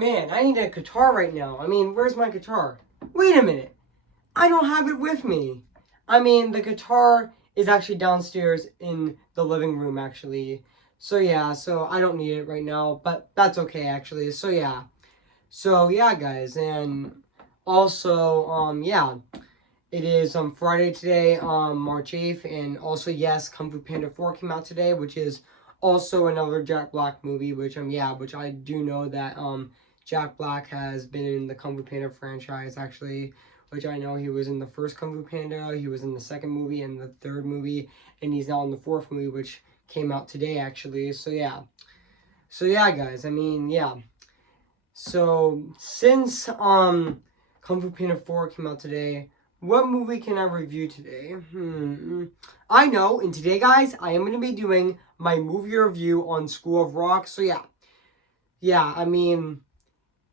Man, I need a guitar right now. I mean, where's my guitar? Wait a minute. I don't have it with me. I mean, the guitar is actually downstairs in the living room, actually. So yeah, so I don't need it right now, but that's okay, actually. So yeah. So yeah, guys, and also, yeah, it is Friday today, March 8th, and also yes, Kung Fu Panda 4 came out today, which is also another Jack Black movie, which yeah, which I do know that Jack Black has been in the Kung Fu Panda franchise actually, which I know he was in the first Kung Fu Panda, he was in the second movie and the third movie, and he's now in the fourth movie, which came out today actually. So yeah. So yeah, guys, I mean, yeah. So since Kung Fu Panda 4 came out today, what movie can I review today? I know, and today, guys, I am going to be doing my movie review on School of Rock. So yeah. Yeah, I mean,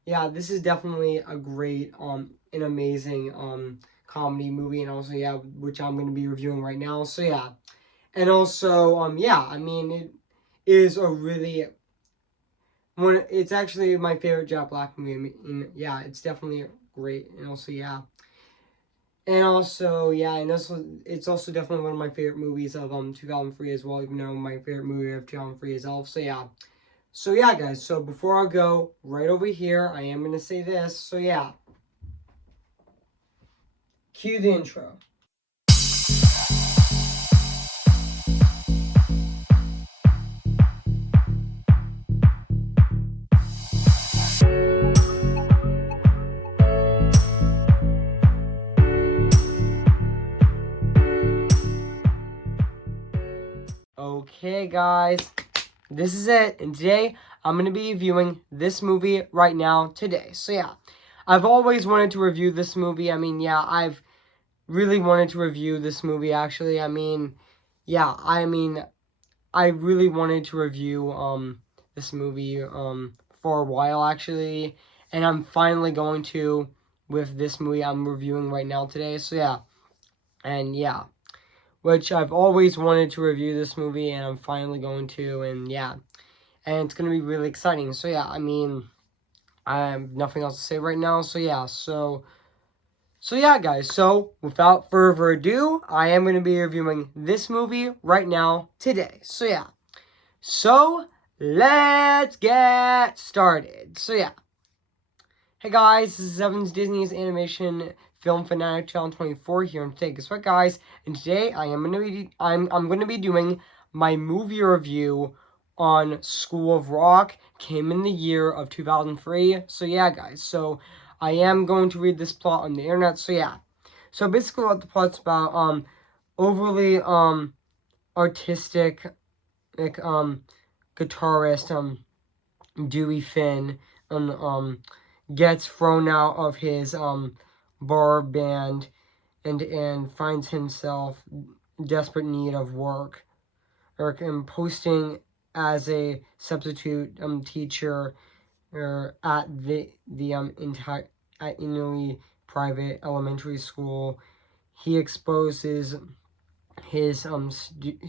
yeah, this is definitely a great an amazing comedy movie, and also yeah, which I'm going to be reviewing right now. So yeah. And also yeah, I mean, it is a really it's actually my favorite Jack Black movie. I mean, yeah, it's definitely great, and also yeah, and also it's also definitely one of my favorite movies of 2003 as well. Even though my favorite movie of 2003 is Elf. So yeah, guys. So before I go right over here, I am gonna say this. So yeah, cue the intro. Okay, guys, this is it, and today I'm going to be reviewing this movie right now today. So yeah, I've always wanted to review this movie. I mean, yeah, I've really wanted to review this movie, actually. I mean, yeah, I really wanted to review this movie for a while, actually, and I'm finally going to with this movie I'm reviewing right now today. So yeah, and yeah, which I've always wanted to review this movie, and I'm finally going to, and yeah, and it's gonna be really exciting. So yeah, I mean, I have nothing else to say right now. So yeah, so yeah, guys. So without further ado, I am gonna be reviewing this movie right now today. So yeah, so let's get started. So yeah. Hey guys, this is Evan's Disney's Animation Film Fanatic 2024 here, and today, guess what, guys? And today I'm gonna be doing my movie review on School of Rock. Came in the year of 2003. So yeah, guys. So I am going to read this plot on the internet. So yeah. So basically, what the plot's about, overly artistic, like guitarist Dewey Finn gets thrown out of his bar band and finds himself desperate need of work or posting as a substitute teacher at the entire at Inouye private elementary school. He exposes his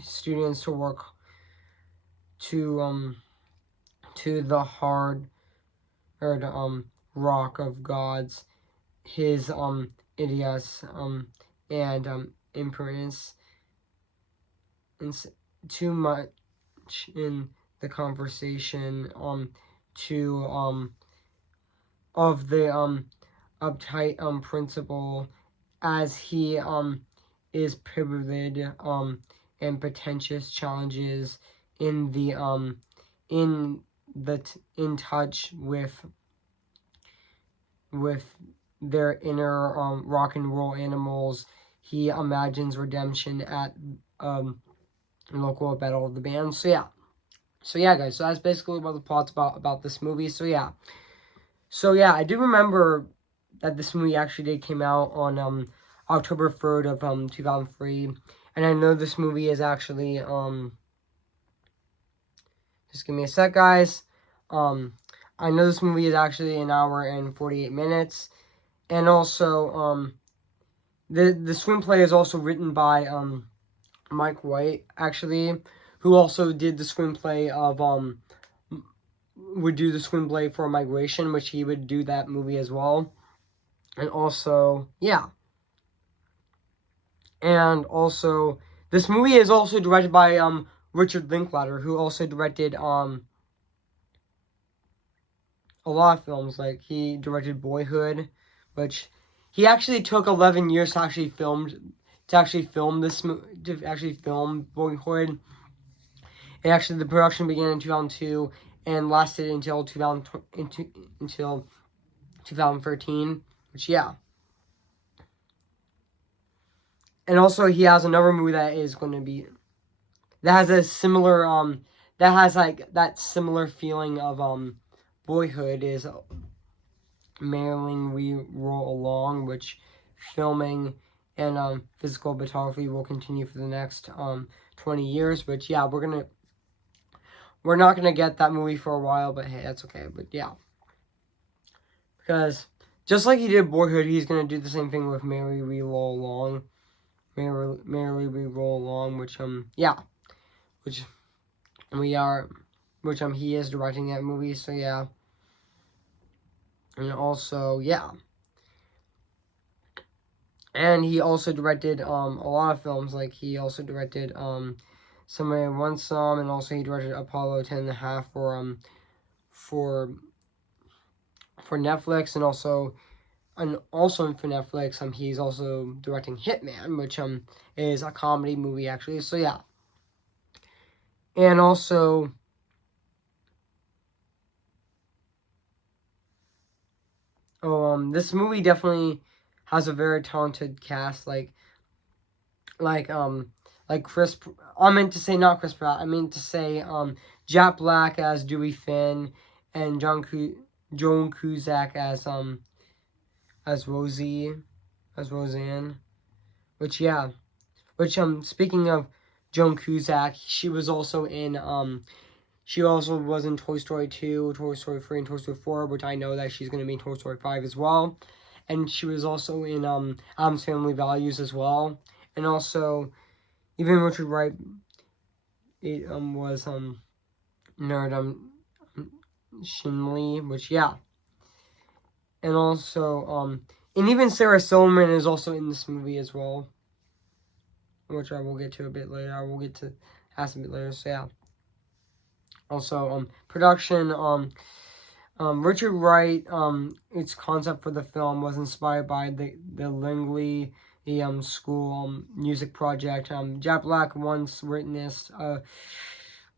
students to work to the hard or the rock of gods, his idiots and impermanence, and too much in the conversation to of the uptight principal, as he is privileged and pretentious challenges in the in touch with their inner rock and roll animals. He imagines redemption at local battle of the band. So yeah, guys. So that's basically what the plot's about this movie. So yeah, I do remember that this movie actually did came out on October 3rd of 2003, and I know this movie is actually just give me a sec, guys. I know this movie is actually an hour and 48 minutes. And also, the screenplay is also written by Mike White, actually, who also did the screenplay of would do the screenplay for Migration, which he would do that movie as well. And also, yeah. And also, this movie is also directed by Richard Linklater, who also directed a lot of films. Like, he directed Boyhood, which he actually took 11 years to actually film Boyhood. And actually, the production began in 2002 and lasted until 2013. Which, yeah. And also, he has another movie that is going to be that has a similar that has like that similar feeling of Boyhood is Marilyn We Roll Along, which filming and physical photography will continue for the next 20 years. But yeah, we're not gonna get that movie for a while, but hey, that's okay. But yeah, because just like he did Boyhood, he's gonna do the same thing with Merrily We Roll Along. Merrily We Roll Along, which yeah, which he is directing that movie. So yeah, and also yeah, and he also directed a lot of films. Like he also directed Somebody Wants Some, and also he directed Apollo 10.5 for Netflix, and also for Netflix he's also directing Hitman, which is a comedy movie actually. So yeah, and also this movie definitely has a very talented cast. Like Chris. I meant to say not Chris Pratt. I meant to say Jack Black as Dewey Finn, and Joan Cusack as Roseanne. Which yeah. Which speaking of Joan Cusack, she was also in she also was in Toy Story 2, Toy Story 3, and Toy Story 4, which I know that she's gonna be in Toy Story 5 as well. And she was also in Addams Family Values as well. And also even Richard Wright was Nerd Shinley, which yeah. And also and even Sarah Silverman is also in this movie as well, which I will get to a bit later. I will get to ask a bit later. So yeah. Also production Richard Wright its concept for the film was inspired by the Langley school music project. Jack Black once witnessed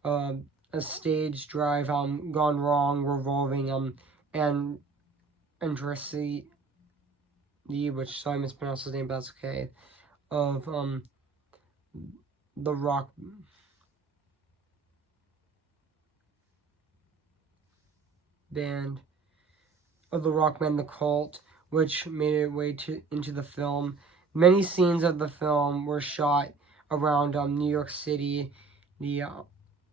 a stage drive gone wrong revolving and Andressi, which sorry I mispronounced his name, but that's okay, of the rock band The Cult, which made its way into the film. Many scenes of the film were shot around New York City, around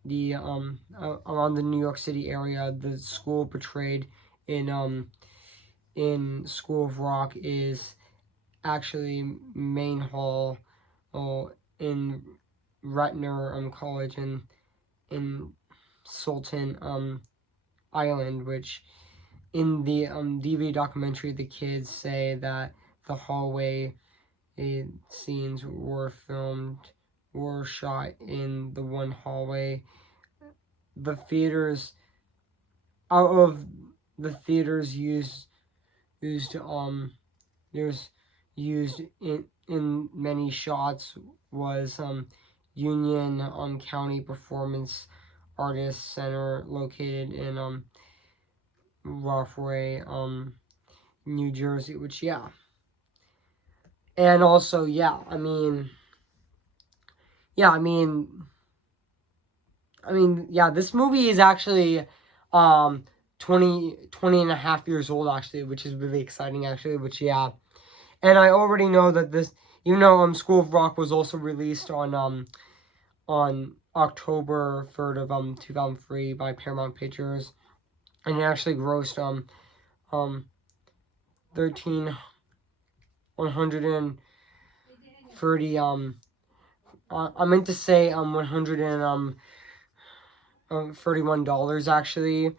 the New York City area. The school portrayed in School of Rock is actually Main Hall, in Ratner College in Sultan Island, which in the DVD documentary, the kids say that the hallway scenes were shot in the one hallway. The theaters, out of the theaters used in many shots was Union County Performance Artists Center, located in Rockaway, New Jersey, which yeah. And also, yeah, I mean, yeah, this movie is actually 20 and a half years old, actually, which is really exciting, actually, which, yeah. And I already know that this, even though School of Rock was also released on October 3rd of 2003 by Paramount Pictures, and it actually grossed 130 I meant to say $131 actually,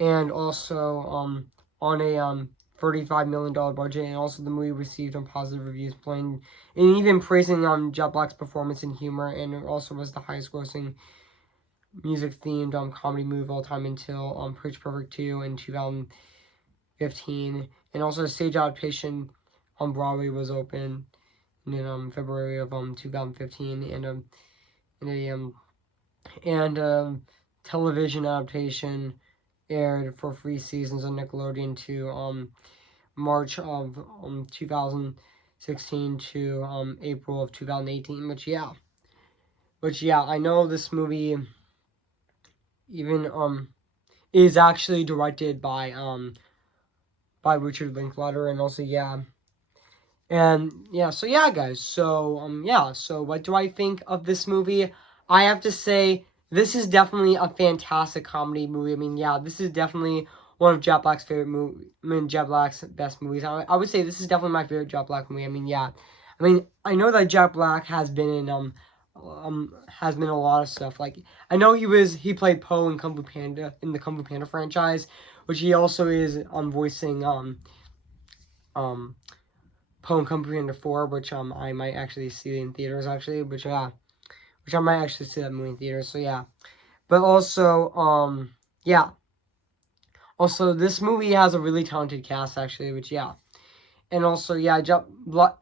and also on a $35 million budget, and also the movie received positive reviews, playing and even praising Jack Black's performance and humor, and it also was the highest grossing music themed comedy movie of all time until Pitch Perfect 2 in 2015, and also a stage adaptation on Broadway was open in February of 2015, and television adaptation aired for 3 seasons on Nickelodeon to March of 2016 to April of 2018. Which yeah, I know this movie even is actually directed by Richard Linklater, and also yeah. And yeah, so yeah, guys. So what do I think of this movie? I have to say this is definitely a fantastic comedy movie. I mean, yeah, this is definitely one of Jack Black's favorite movie. I mean, Jack Black's best movies. I would say this is definitely my favorite Jack Black movie. I mean, yeah, I mean, I know that Jack Black has been a lot of stuff. Like I know he played Poe in Kung Fu Panda in the Kung Fu Panda franchise, which he also is voicing um Poe and Company Under 4, which I might actually see in theaters actually, which I might actually see that movie in theaters. So yeah, but also yeah, also this movie has a really talented cast actually, which yeah, and also yeah,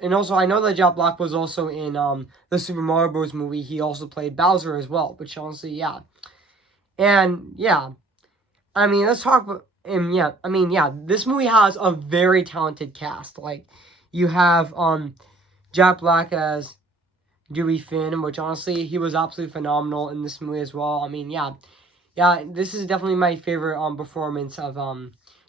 and also I know that Jack Black was also in the Super Mario Bros. Movie. He also played Bowser as well, which honestly yeah, and yeah, I mean let's talk about. And yeah, I mean yeah, this movie has a very talented cast. Like you have Jack Black as Dewey Finn, which honestly he was absolutely phenomenal in this movie as well. I mean, yeah, this is definitely my favorite performance of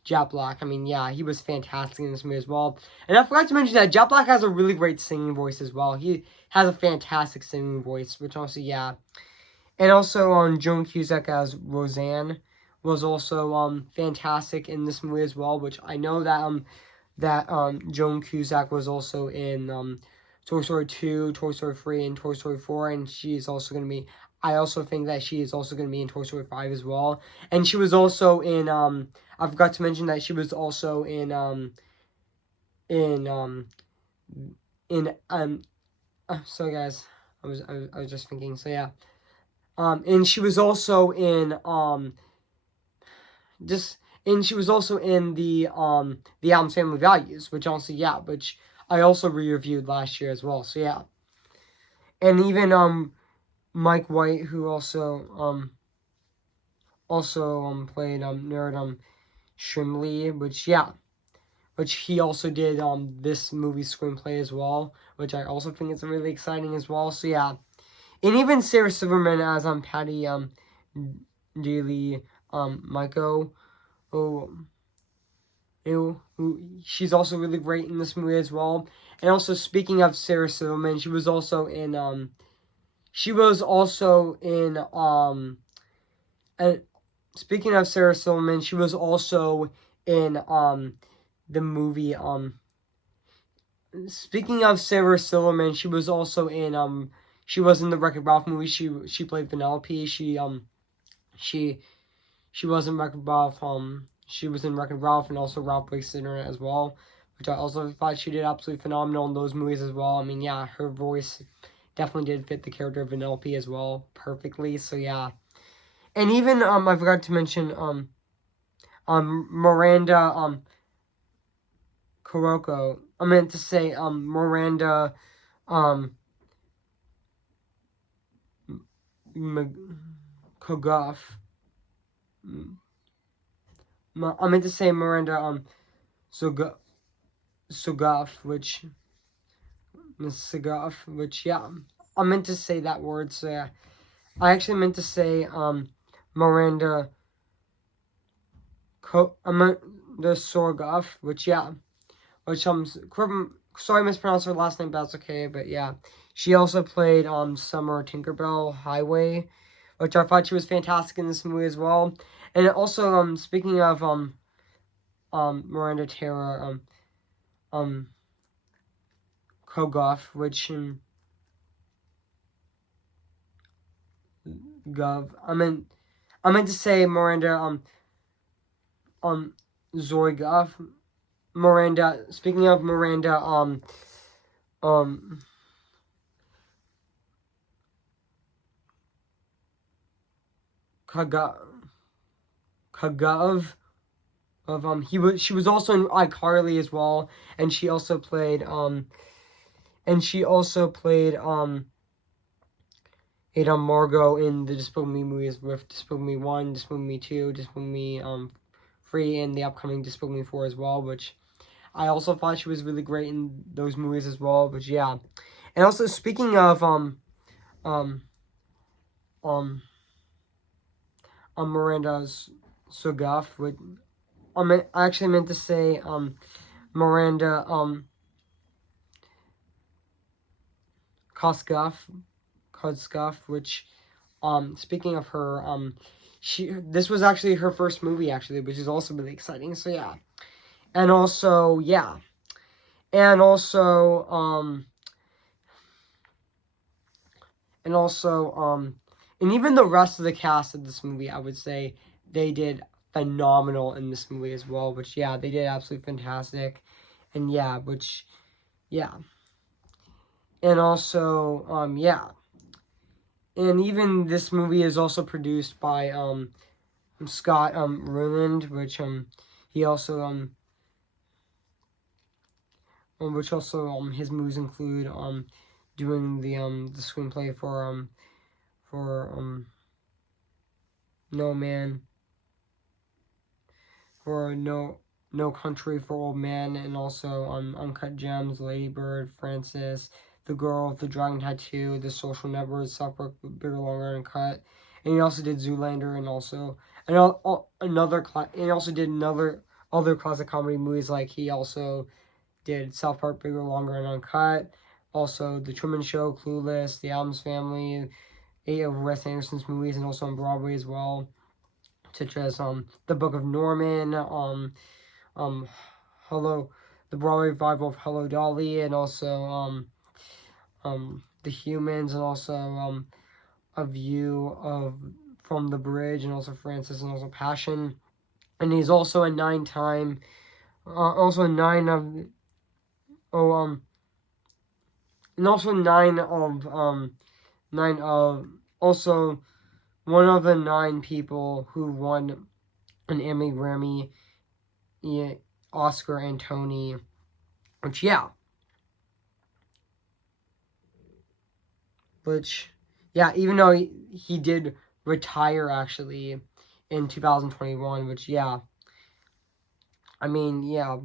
Jack Black. I mean, yeah, he was fantastic in this movie as well. And I forgot to mention that Jack Black has a really great singing voice as well. He has a fantastic singing voice, which also yeah, and also Joan Cusack as Roseanne was also fantastic in this movie as well. Which I know that Joan Cusack was also in Toy Story 2, Toy Story 3, and Toy Story 4, and she's also going to be, I also think that she is also going to be in Toy Story 5 as well. And she was also in, I forgot to mention that she was also in, sorry guys, I was just thinking, so yeah. And she was also in, just and she was also in the Addams Family Values, which also yeah, which I also re-reviewed last year as well. So yeah, and even Mike White, who also played nerd Shrimley, which yeah, which he also did this movie screenplay as well, which I also think is really exciting as well. So yeah, and even Sarah Silverman as Patty Daly Maiko. Oh, she's also really great in this movie as well. And also speaking of Sarah Silverman, she was also in and speaking of Sarah Silverman, she was also in the movie speaking of Sarah Silverman, she was also in she was in the Wreck-It Ralph movie. She played Penelope. She She was in Wreck-It Ralph. She was in Wreck-It Ralph and also Ralph Breaks the Internet as well, which I also thought she did absolutely phenomenal in those movies as well. I mean, yeah, her voice definitely did fit the character of Vanellope as well perfectly. So yeah, and even I forgot to mention Miranda Kuroko. I meant to say Miranda Kogoff. I meant to say Miranda Sugoff, which Sugoff, which yeah, I meant to say that word. So yeah, I actually meant to say Miranda Amanda Sorgoff, which yeah, which sorry I mispronounced her last name, but that's okay. But yeah, she also played Summer Tinkerbell Highway, which I thought she was fantastic in this movie as well. And also speaking of Miranda Taylor Kogoff, which Gov. I meant to say Miranda Zorgoff, Miranda. Speaking of Miranda, um, Kagov of she was also in iCarly as well, and she also played Margot in the Despicable Me movies with Despicable Me 1, Despicable Me 2, Despicable Me 3, and the upcoming Despicable Me 4 as well, which I also thought she was really great in those movies as well. But yeah. And also speaking of um Miranda's Sugoff, with I actually meant to say Miranda Koskoff, which speaking of her this was actually her first movie actually, which is also really exciting. So yeah. And also yeah. And also and even the rest of the cast of this movie, I would say they did phenomenal in this movie as well, which yeah, they did absolutely fantastic. And yeah, which yeah. And also yeah. And even this movie is also produced by Scott Rowland, which he also which also his movies include doing the screenplay for No Man, for No Country for Old Men, and also Uncut Gems, Lady Bird, Francis, The Girl with the Dragon Tattoo, The Social Network, South Park, Bigger, Longer, and Cut. And he also did Zoolander, and also he also did other classic comedy movies, like he also did South Park, Bigger, Longer, and Uncut. Also, The Truman Show, Clueless, The Addams Family, 8 of Wes Anderson's movies, and also on Broadway as well, such as The Book of Norman, um, Hello, the Broadway revival of Hello Dolly, and also The Humans, and also A View of from the Bridge, and also Francis, and also Passion. And he's also a 9-time, also 9 of also one of the 9 people who won an Emmy, Grammy, Oscar, and Tony. Which yeah, even though he did retire actually in 2021, which yeah, I mean yeah.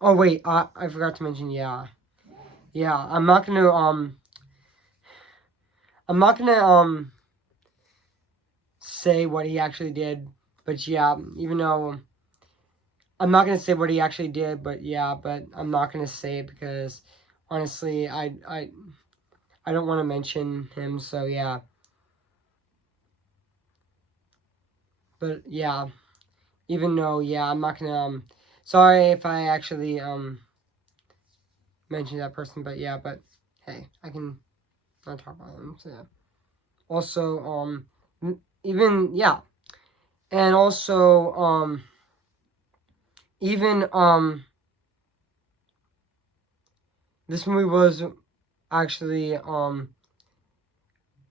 Oh wait, I forgot to mention yeah. I'm not gonna say what he actually did, but yeah, even though I'm not gonna say what he actually did, but yeah, but I'm not gonna say it because honestly, I don't want to mention him, so yeah. But yeah, even though yeah, I'm not gonna sorry if I actually mention that person, but yeah, but hey, I can not talk about him. So yeah. Also even yeah, and also even this movie was actually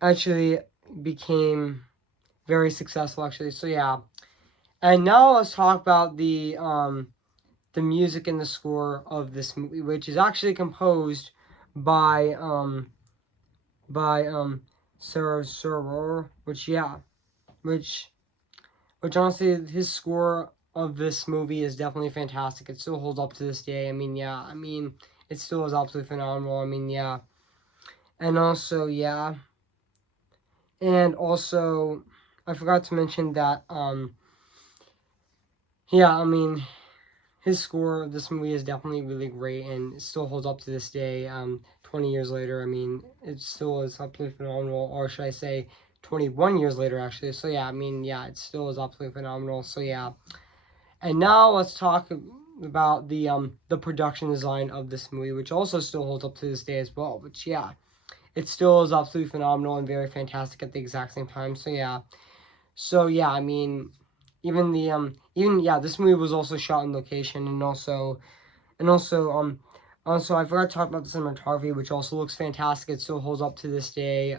actually became very successful actually. So yeah. And now let's talk about the music and the score of this movie, which is actually composed by Sarah Soror, which yeah, which honestly his score of this movie is definitely fantastic. It still holds up to this day. I mean, yeah, I mean it still is absolutely phenomenal. I mean, yeah. And also, yeah. And also I forgot to mention that yeah, I mean his score of this movie is definitely really great and it still holds up to this day. 20 years later, I mean, it still is absolutely phenomenal, or should I say 21 years later, actually. So yeah, I mean, yeah, it still is absolutely phenomenal. So yeah. And now let's talk about the production design of this movie, which also still holds up to this day as well. Which yeah, it still is absolutely phenomenal and very fantastic at the exact same time. So yeah. So yeah, I mean, this movie was also shot in location, and also I forgot to talk about the cinematography, which also looks fantastic. It still holds up to this day.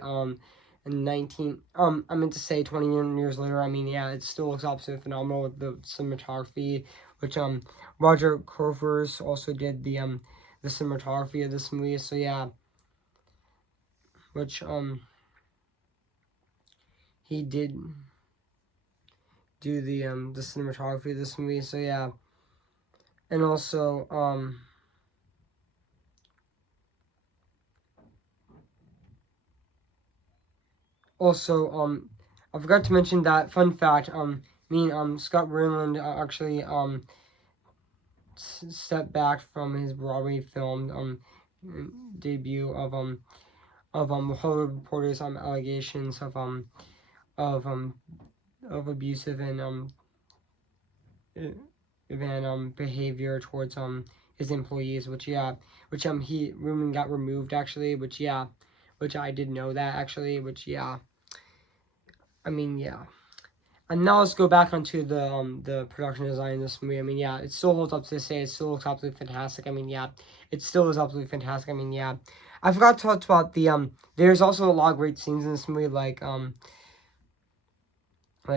In 19 I meant to say 20 years later. I mean, yeah, it still looks absolutely phenomenal with the cinematography, which Roger Corvers also did the cinematography of this movie. So yeah, which he did do the cinematography of this movie. So yeah, and also I forgot to mention that fun fact. Me and Scott Rayland actually stepped back from his Broadway film debut of Hollywood Reporter's allegations of um of abusive and behavior towards his employees, which he got removed actually, which I did know that actually, I mean yeah. And now let's go back onto the production design in this movie. I mean, yeah, it still holds up to this day. It still looks absolutely fantastic. I mean, yeah, it still is absolutely fantastic. I mean, yeah, I forgot to talk about There's also a lot of great scenes in this movie, like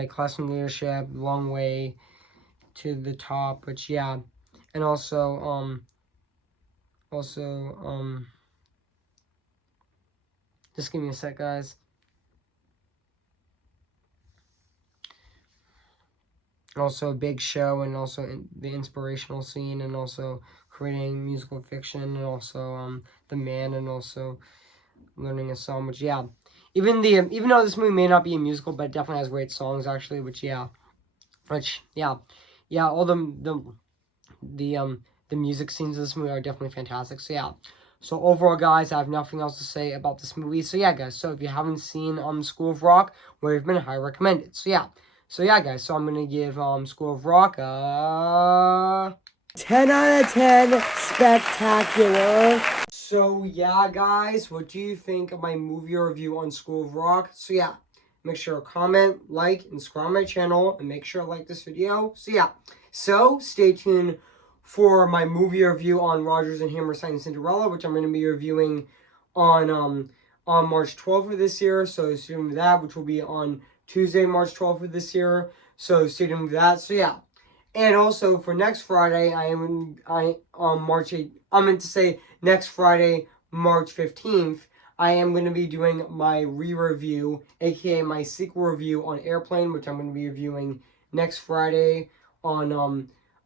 Classroom Leadership, Long Way to the Top, which yeah, and also just give me a sec, guys. Also a big show, and also the inspirational scene, and also creating musical fiction, and also the man, and also learning a song, which yeah, even though this movie may not be a musical, but it definitely has great songs actually, which yeah, all the music scenes of this movie are definitely fantastic. So yeah. So overall, guys, I have nothing else to say about this movie. So yeah, guys. So if you haven't seen School of Rock, where you've been highly recommended. So yeah. So yeah, guys. So I'm gonna give School of Rock 10 out of 10 spectacular. So yeah, guys, what do you think of my movie review on School of Rock? So yeah, make sure to comment, like, and subscribe my channel, and make sure to like this video. So yeah, so stay tuned for my movie review on Rogers and Hammerstein Cinderella, which I'm going to be reviewing on March 12th of this year. So stay tuned for that, which will be on Tuesday, March 12th of this year. So stay tuned for that. So yeah. And also for next Friday, March 8th, I meant to say next Friday, March 15th, I am going to be doing my re-review, aka my sequel review on Airplane, which I'm going to be reviewing next Friday on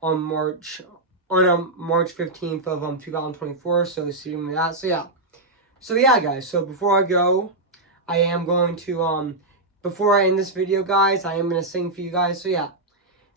March 15th of 2024. So see you with that. So yeah, guys. So before I go, I am going to before I end this video, guys, I am going to sing for you guys. So yeah.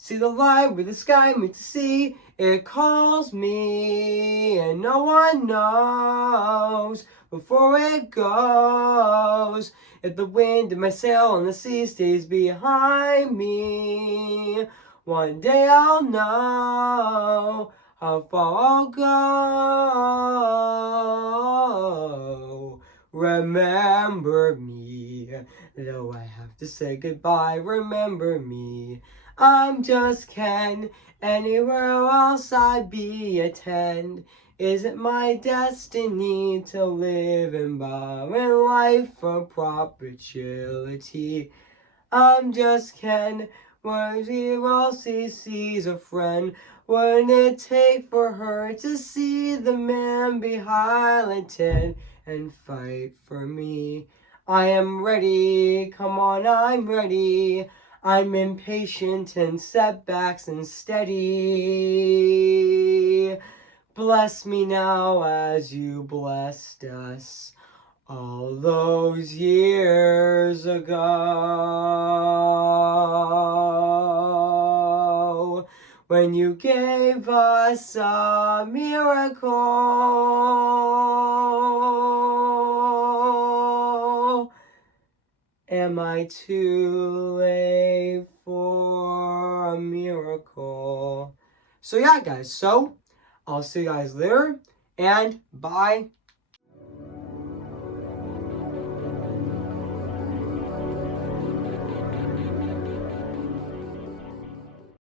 See the light where the sky meets the sea, it calls me, and no one knows before it goes. If the wind in my sail on the sea stays behind me, one day I'll know how far I'll go. Remember me, though I have to say goodbye, remember me. I'm just Ken, anywhere else I'd be a 10. Is it my destiny to live in barren life for perpetuity? I'm just Ken, where zero sees a friend. Wouldn't it take for her to see the man behind the tent and fight for me? I am ready, come on, I'm ready. I'm impatient and setbacks and steady. Bless me now as you blessed us all those years ago, when you gave us a miracle. Am I too late for a miracle? So yeah, guys, so I'll see you guys later, and bye.